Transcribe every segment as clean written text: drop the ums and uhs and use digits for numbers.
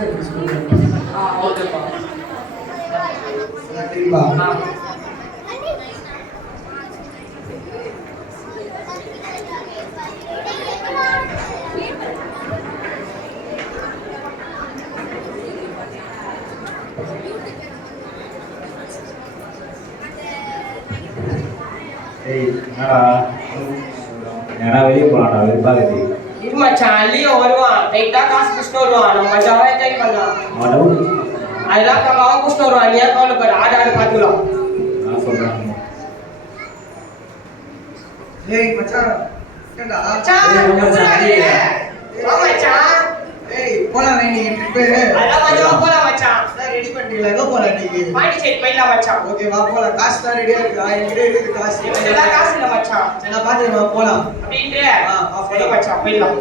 சரி ஓகேப்பா. நன்றிப்பா. ஏய் என்னடா நேரா வெளியே போலாம்டா வெறுப்பாகுது. இது மச்சான் லியோ வருவான். லைட்டா காசு புடிச்சிட்டு வருவான். நம்ம மஜாவா என்ஜாய் பண்ணலாம். அவன் டவுட் அதெல்லாம் கம்மாவா புடிச்சிட்டு வருவான். நீ ஏன் கவலைப்பட? ஆடு பார்த்துக்கலாம். நான் சொல்றேன். ஏய் மச்சான் என்னடா மச்சான் ஏய், மச்சான், அடியே. வா மச்சான். ஏய் போலாம் நீ ட்ரிப் அதெல்லாம் மஜாவா போலாம் மச்சான். ரெடி பண்ணிட்டீங்களா எங்க போலாம் நீ பாண்டிச்சேரி போயிடலாம் மச்சான். ஓகே வா போலாம் காசு தான் ரெடியா இருக்கா என்கிட்ட இருக்குது காசு இதெல்லாம் காசு இல்ல மச்சான். சரி நான் பாத்து வா போலாம் அப்படின்ட்டு சரி சரி மச்சான் போயிடலாம்.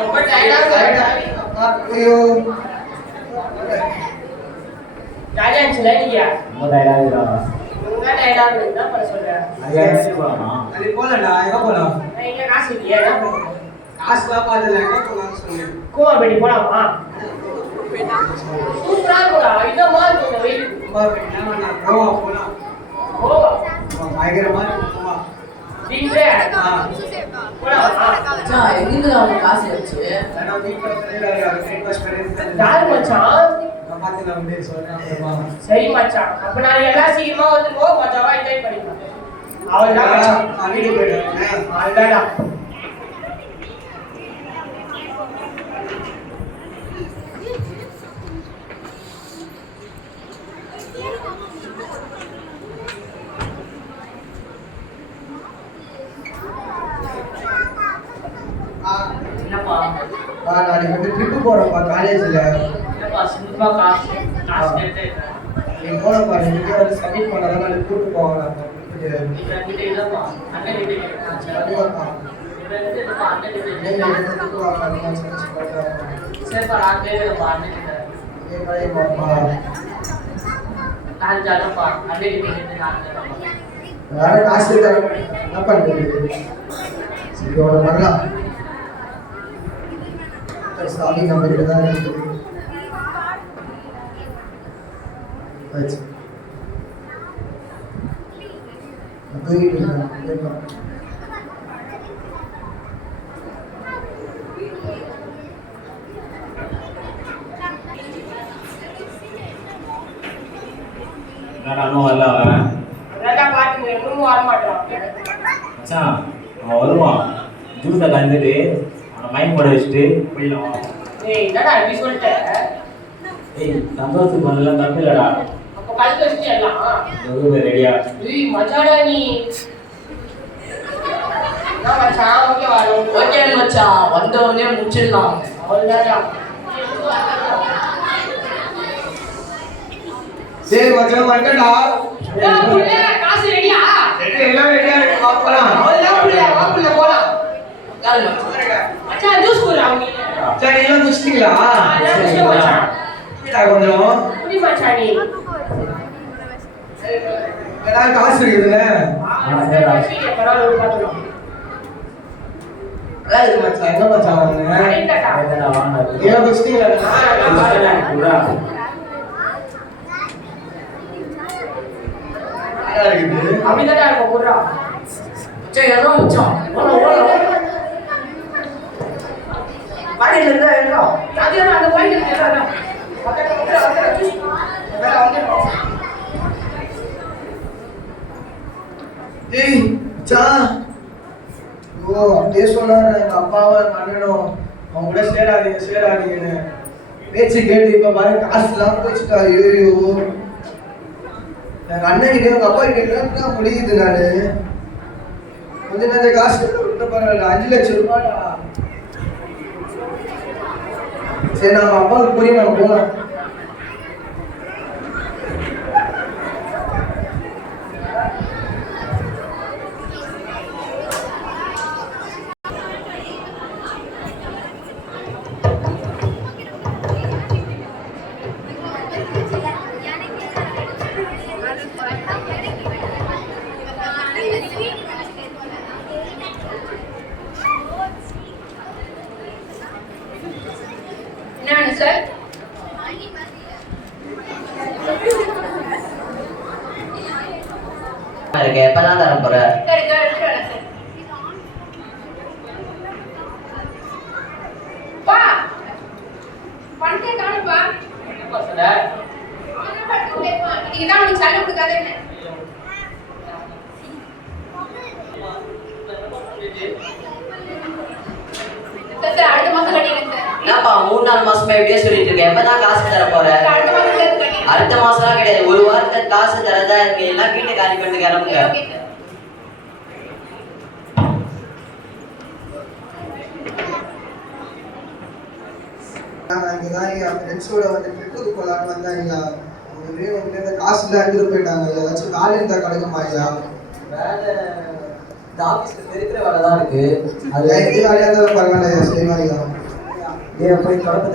ரொம்ப டயர்டா இருக்கு. ஐயோ ஜாலியா இருந்துச்சுல நீங்க? ரொம்ப டயர்டாக இருக்குடா. ரொம்ப டயர்டா இருக்கு. என்ன பண்ண சொல்ற? ஐயாயிரம் போலாமா? அது போலாம்டா எங்க போலாம் நான் எங்க காசு இல்லையா? என்ன பண்றது? காசுலாம் பாத்துல எங்க போலாம்னு சொல்லு கோவாபேட்டி போலாமா? சூப்பரா இருக்குடா. இதமா இருக்கு இந்த வெயில். கோவா போலாம் கோவா பயங்கரமா இருக்குமா அப்படின்ட்டு போலாமா? மச்சான் எங்கிருந்து அவங்க காசு வச்சு நான் வீட்டுல பிரேக்ஃபாஸ்ட் பண்ணிருக்கேன் யாரு மச்சான்? நான் பாத்து நான் வந்து சொல்றேன் சரி மச்சான். அப்ப நான் எல்லாம் சீக்கிரமா வந்துருவோம். மஜாவா என்ஜாய் பண்ணிக்கலாம். அவள்தான் மச்சான். நான் வீட்டுக்கு போயிடுவேன் அவள்தான்டா. என்னப்பா? நாளைக்கு வந்து ட்ரிப்பு போறோம்ப்பா காலேஜ்ல என்னப்பா சிம்பிளா காசு கேட்டே இருக்கேன். நீ போனப்பா நீங்க வந்து சப்மிட் பண்ணாதான் நாளைக்கு கூட்டு போவாங்க கிட்ட இல்லப்பா. அண்ணன் கிட்ட கேட்டேன். கண்டிப்பாப்பா இல்லப்பா அண்ணன் கிட்ட நீங்க கேட்டேன். என்ன கூட்டுவாங்க நீங்க சர்ச் பண்றாங்க சரிப்பா நான் கேட்கலப்பா அண்ணன் கிட்ட. ஏ கடையப்பா நான் ஜாலப்பா அண்ணன் கிட்ட கேட்டு நான் கேட்கப்பா. வேற காசு என்ன பண்றது சரி ஒரு வரலாம் சாமி நம்ம கிட்ட தான் இருக்குது ஆச்சு தூங்கிட்டு இருக்கேன் என்னடா இன்னும் வரல அவன்? அதான் பாத்துங்க இன்னும் வர மாட்டான். மச்சான் அவன் வருவான். ஜூஸை கலந்துட்டு அவனை மைண்ட் போட வச்சுட்டு போயிடலாம். ஏய் என்னடா இப்படி சொல்லிட்ட? ஏய் சந்தோஷத்துக்கு பண்ணலாம் தப்பு இல்லடா. அப்போ கழுத்து வச்சுட்டு எல்லாம் ரெடியா? ஏய் மச்சாடா நீ. என்ன மச்சான் ஓகே வரும். ஓகே மச்சான் வந்தவனே முடிச்சிடலாம். அவள்தான்டா. சரி மச்சான் வந்துடா காசு ரெடியா? எல்லாம் ரெடியா இருக்கு வா போலாம் அவள்தான் புள்ள போலாம். யாரு மச்சான்? மச்சான் ஜூஸ் குடு அவங்க. சரி எல்லாம் முடிச்சிட்டீங்களா மச்சான் கொஞ்சம் குடி மச்சான் நீ. ஏதாவது காசு இருக்குதுல்ல பரவாயில்ல ஒரு பாத்துக்கலாம். அதான் இருக்கு மச்சான் என்ன மச்சான் வாங்க அடிங்கடா. ஏன் முடிச்சிட்டீங்களா இருக்குது அப்படிதான் இருக்கும் குடுறா. மச்சான் எவ்வளோ மச்சான்? வாடில இருந்தா இருக்கா? அது அந்த பாயிண்ட் இருக்கு அதான். வந்து ஜூஸ். வந்து ஏய் மச்சான் ஓ அப்படியே சொன்னாரு எங்க அப்பாவும் எங்க அண்ணனும் அவங்க கூட சேராதீங்கன்னு பேச்சு கேட்டு இப்ப பாருங்க காசுலாம் போச்சுட்டா ஐயோ எங்க அண்ணன் கிட்ட எங்க அப்பா கிட்ட முடியுது நானு கொஞ்ச நேரம் காசு விட்டு பரவாயில்ல 5 லட்சம் ரூபாடா சரி நம்ம அப்பாவுக்கு புரியும் நம்ம போலாம் எப்பதான் தர போற? சரி சரி எடுத்துட்டு வரேன் சார். பா பணத்தை காணுப்பா. என்னப்பா சொல்ற? இன்னைக்கு தான் உனக்கு சண்டை கொடுக்காதே என்ன. சார் அடுத்த மாசம் கட்டிடுறேன் சார். என்னப்பா 3-4 மாசமா எப்படியே சொல்லிட்டு இருக்க? எப்பதான் காசு தர போற? அடுத்த மாசம் கட்டிடுறேன். அடுத்த மாசம்லாம் கிடையாது, ஒரு வாரத்துல காசு தரதா இருக்கு. எல்லாம் வீட்டை காலி பண்ணிட்டு கிளம்புங்க. Okay sir. நான் இங்கே தான் என் ஃப்ரெண்ட்ஸோட வந்து ட்ரிப்புக்கு போகலான்னு வந்தேன் ஐயா. ஒரே வந்து இந்த காசுலாம் எடுத்துட்டு போயிட்டாங்க ஐயா. ஏதாச்சும் வேலை இருந்தால் கிடைக்குமா ஐயா? வேலை இந்த ஆஃபீஸ்ல பெருக்கிற வேலை தான் இருக்கு. அது எது வேலையாக இருந்தாலும் பரவாயில்ல ஐயா, செய்வேன் ஐயா. ஏன் போய் தொடர்பு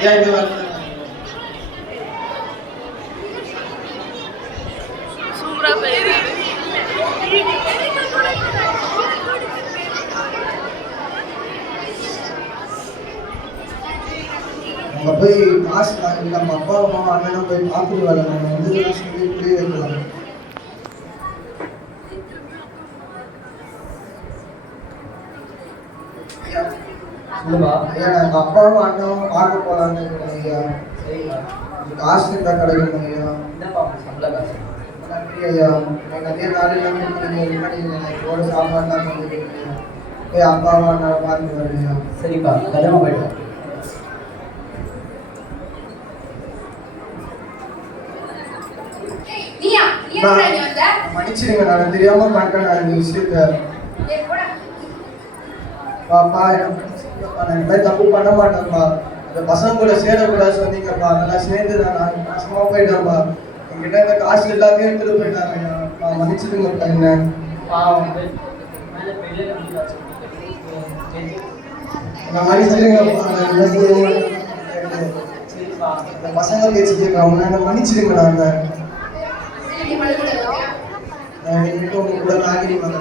ஐயா இங்கே வரல. நம்ம போய் காசு வாங்கி நம்ம அப்பா அம்மா அண்ணனும் போய் பார்த்துட்டு வரலாம். நம்ம வந்து இதெல்லாம் சொல்லி புரிய வைக்கலாம். ஐயா, ஐயா நான் எங்கள் அப்பாவும் அண்ணனும் பார்க்க போகலான்னு இருக்கேன் ஐயா. காசு இருந்தால் கிடைக்கும் ஐயா. நன்றி ஐயா. நான் நிறைய நாள் கூட சாப்பாடுலாம் பண்ணிருக்கேன். போய் அப்பாவும் அண்ணாவும் பார்த்துட்டு வரேன் ஐயா. சரிப்பா, கல்யாணம் போயிட்டோம். நீயா நீ என்ன இங்க வந்த? மன்னிச்சிடுங்க, நான் தெரியாம பண்ணிட்டேன் நான் இந்த விஷயத்த. ஏய் போடா. பாப்பா நான் இந்த மாதிரி தப்பு பண்ண மாட்டேன்ப்பா. அந்த பசங்க கூட சேரக்கூடாது சொன்னீங்கப்பா, அதெல்லாம் சேர்ந்து நான் நாசமா போயிட்டேன்ப்பா. என்கிட்ட இந்த காசு எல்லாத்தையும் எடுத்துட்டு போயிட்டாங்க. மன்னிச்சிடுங்கப்பா என்ன. நான் மன்னிச்சிடுங்கப்பா. அந்த பசங்க பேச்சு கேட்க என்ன மன்னிச்சிடுங்க. நீ பள்ளிக்கூடம் நான் உங்க கூட காய்கறி வாங்க